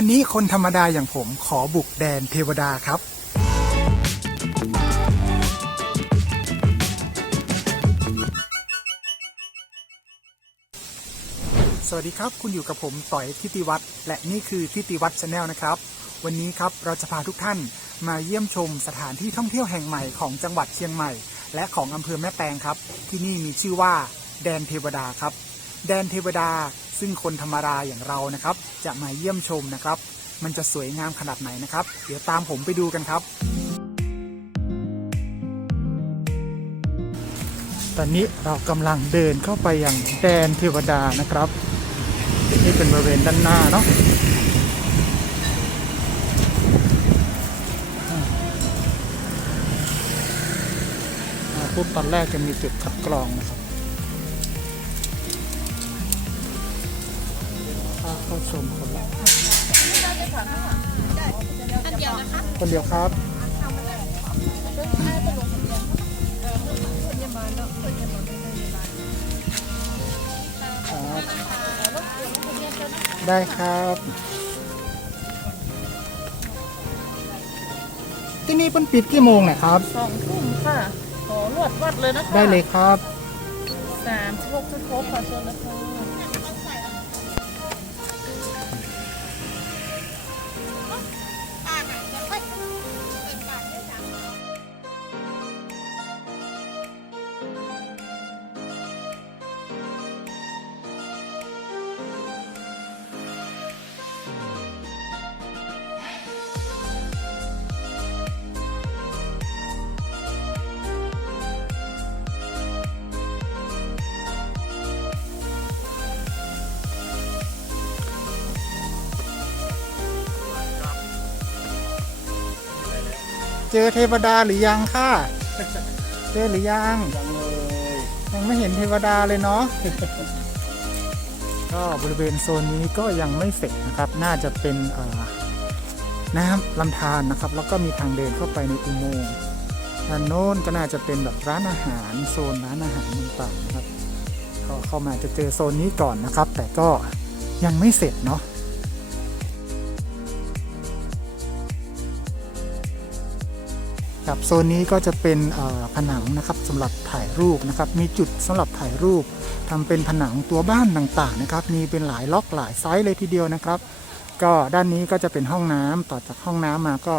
วันนี้คนธรรมดาอย่างผมขอบุกแดนเทวดาครับ สวัสดีครับ คุณอยู่กับผมต่อยทิติวัฒน์และนี่คือทิติวัฒน์ชาแนลนะครับ วันนี้ครับเราจะพาทุกท่านมาเยี่ยมชมสถานที่ท่องเที่ยวแห่งใหม่ของจังหวัดเชียงใหม่ และของอำเภอแม่แตงครับ ที่นี่มีชื่อว่า แดนเทวดาครับ แดนเทวดา ซึ่งคนธรรมดาอย่างเรานะครับ จะมาเยี่ยมชมนะครับ มันจะสวยงามขนาดไหนนะครับ เดี๋ยวตามผมไปดูกันครับ ตอนนี้เรากำลังเดินเข้าไปอยังแดนเทวดานะครับนี่เป็นบริเวณด้านหน้าเนาะปุ๊บตอนแรกจะมีจุดคัดกรองนะครับ ชมคนละอันเดียวนะคะคนเดียวครับครับ ได้ครับ ที่นี่เพิ่นปิดกี่โมงนะครับ สองทุ่มค่ะขอรวดวัดเลยนะคะได้เลยครับสามสิบหกจุดหกขอเชิญนะคะ เจอเทวดาหรือยังค่ะ เจอหรือยัง ยังเลยยังไม่เห็นเทวดาเลยเนาะ ก็บริเวณโซนนี้ก็ยังไม่เสร็จนะครับ น่าจะเป็นน้ำลำธารนะครับ แล้วก็มีทางเดินเข้าไปในอุโมงค์ด้านโน้นก็น่าจะเป็นแบบร้านอาหารโซนร้านอาหารต่างๆนะครับก็เข้ามาจะเจอโซนนี้ก่อนนะครับ แต่ก็ยังไม่เสร็จเนาะ ครับโซนนี้ก็จะเป็นผนังนะครับสำหรับถ่ายรูปนะครับ มีจุดสำหรับถ่ายรูปทำเป็นผนังตัวบ้านต่างๆนะครับ มีเป็นหลายล็อกหลายไซส์เลยทีเดียวนะครับ ก็ด้านนี้ก็จะเป็นห้องน้ำต่อจากห้องน้ำมาก็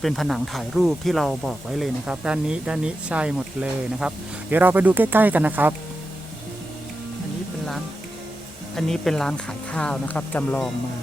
เป็นผนังถ่ายรูปที่เราบอกไว้เลยนะครับ ด้านนี้ด้านนี้ใช่หมดเลยนะครับ เดี๋ยวเราไปดูใกล้ ๆ กันนะครับ อันนี้เป็นร้าน อันนี้เป็นร้านขายข้าวนะครับจำลองมา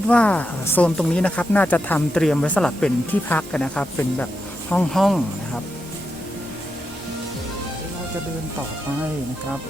คิดว่าโซนตรงนี้นะครับ น่าจะทำเตรียมไว้สลับเป็นที่พักกันนะครับ เป็นแบบห้องห้องนะครับ เราจะเดินต่อไปนะครับ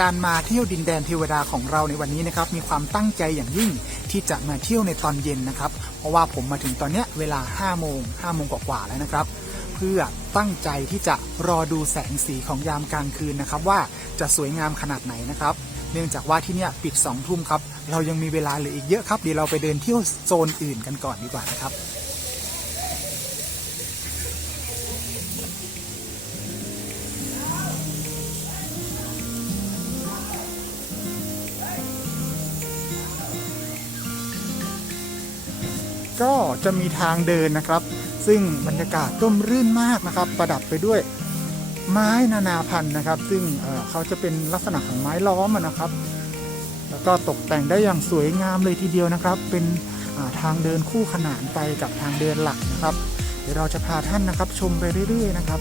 การมาเที่ยวดินแดนเทวดาของเราในวันนี้นะครับมีความตั้งใจอย่างยิ่งที่จะมาเที่ยวในตอนเย็นนะครับ เพราะว่าผมมาถึงตอนเนี้ยเวลา5โมง5โมงกว่าๆแล้วนะครับ เพื่อตั้งใจที่จะรอดูแสงสีของยามกลางคืนนะครับ ว่าจะสวยงามขนาดไหนนะครับ เนื่องจากว่าที่เนี่ยปิด2ทุ่มครับเรายังมีเวลาเหลืออีกเยอะครับเดี๋ยวเราไปเดินเที่ยวโซนอื่นกันก่อนดีกว่านะครับ ก็จะมีทางเดินนะครับ ซึ่งบรรยากาศร่มรื่นมากนะครับ ประดับไปด้วยไม้นานาพันธุ์นะครับ ซึ่งเเขาจะเป็นลักษณะของไม้ล้อมนะครับ แล้วก็ตกแต่งได้อย่างสวยงามเลยทีเดียวนะครับ เป็นาทางเดินคู่ขนานไปกับทางเดินหลักนะครับ เดี๋ยวเราจะพาท่านนะครับชมไปเรื่อยๆนะครับ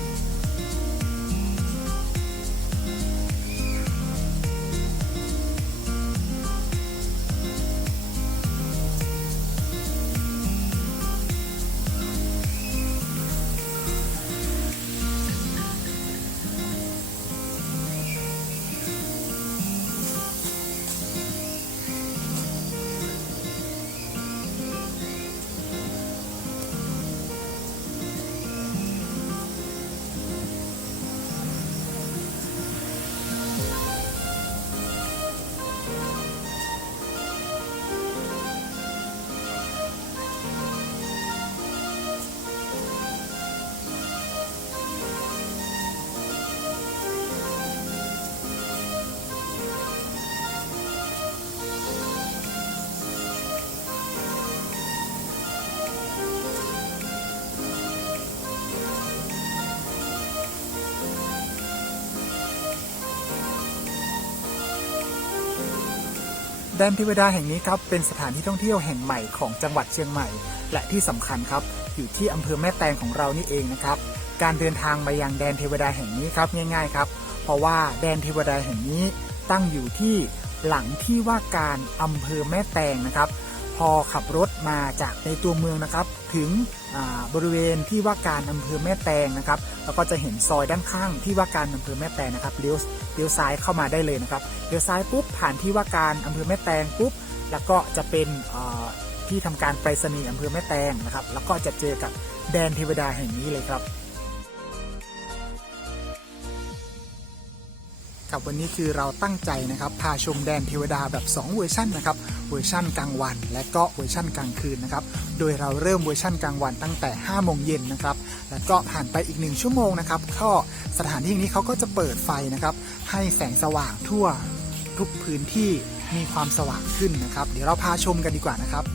แดนเทวดาแห่งนี้ครับเป็นสถานที่ท่องเที่ยวแห่งใหม่ของจังหวัดเชียงใหม่ และที่สำคัญครับอยู่ที่อำเภอแม่แตงของเรานี่เองนะครับการเดินทางมายังแดนเทวดาแห่งนี้ครับง่ายๆครับ เพราะว่าแดนเทวดาแห่งนี้ตั้งอยู่ที่หลังที่ว่าการอำเภอแม่แตงนะครับ พอขับรถมาจากในตัวเมืองนะครับ ถึงบริเวณที่ว่าการอำเภอแม่แตงนะครับ แล้วก็จะเห็นซอยด้านข้างที่ว่าการอำเภอแม่แตงนะครับเลี้ยวเลี้ยวซ้ายเข้ามาได้เลยนะครับเลี้ยวซ้ายปุ๊บผ่านที่ว่าการอำเภอแม่แตงปุ๊บแล้วก็จะเป็นที่ทำการไปรษณีย์อำเภอแม่แตงนะครับ แล้วก็จะเจอกับแดนเทวดาแห่งนี้เลยครับครับวันนี้คือเราตั้งใจนะครับพาชมแดนเทวดาแบบ 2 เวอร์ชันนะครับ เวอร์ชันกลางวัน และก็เวอร์ชันกลางคืนนะครับ โดยเราเริ่มเวอร์ชันกลางวันตั้งแต่ 5 โมงเย็นนะครับ แล้วก็ผ่านไปอีก 1 ชั่วโมงนะครับก็สถานที่นี้เขาก็จะเปิดไฟนะครับ ให้แสงสว่างทั่วทุกพื้นที่มีความสว่างขึ้นนะครับ เดี๋ยวเราพาชมกันดีกว่านะครับ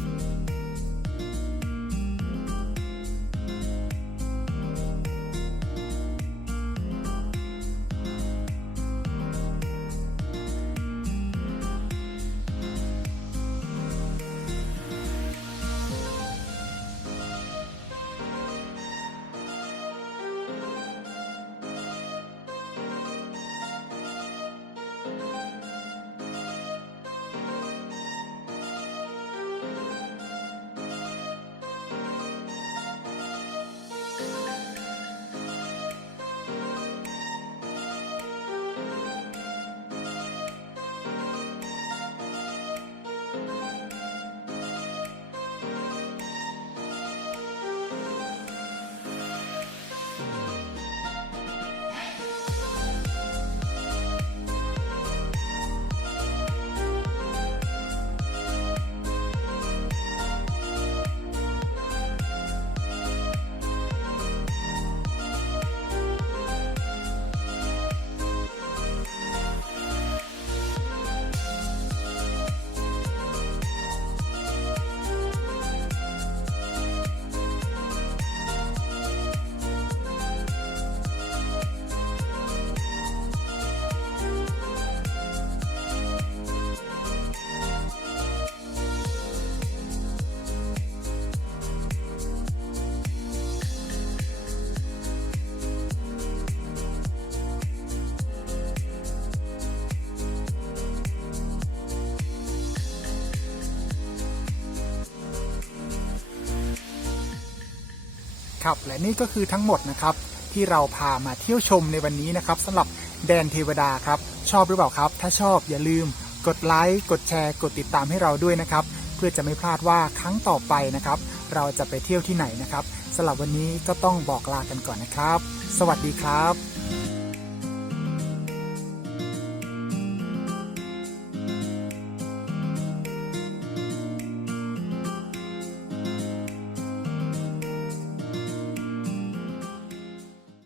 ครับ และนี่ก็คือทั้งหมดนะครับ ที่เราพามาเที่ยวชมในวันนี้นะครับสำหรับแดนเทวดาครับ ชอบหรือเปล่าครับ ถ้าชอบอย่าลืม กดไลค์กดแชร์กดติดตามให้เราด้วยนะครับ เพื่อจะไม่พลาดว่าครั้งต่อไปนะครับ เราจะไปเที่ยวที่ไหนนะครับสำหรับวันนี้ก็ต้องบอกลากันก่อนนะครับ สวัสดีครับ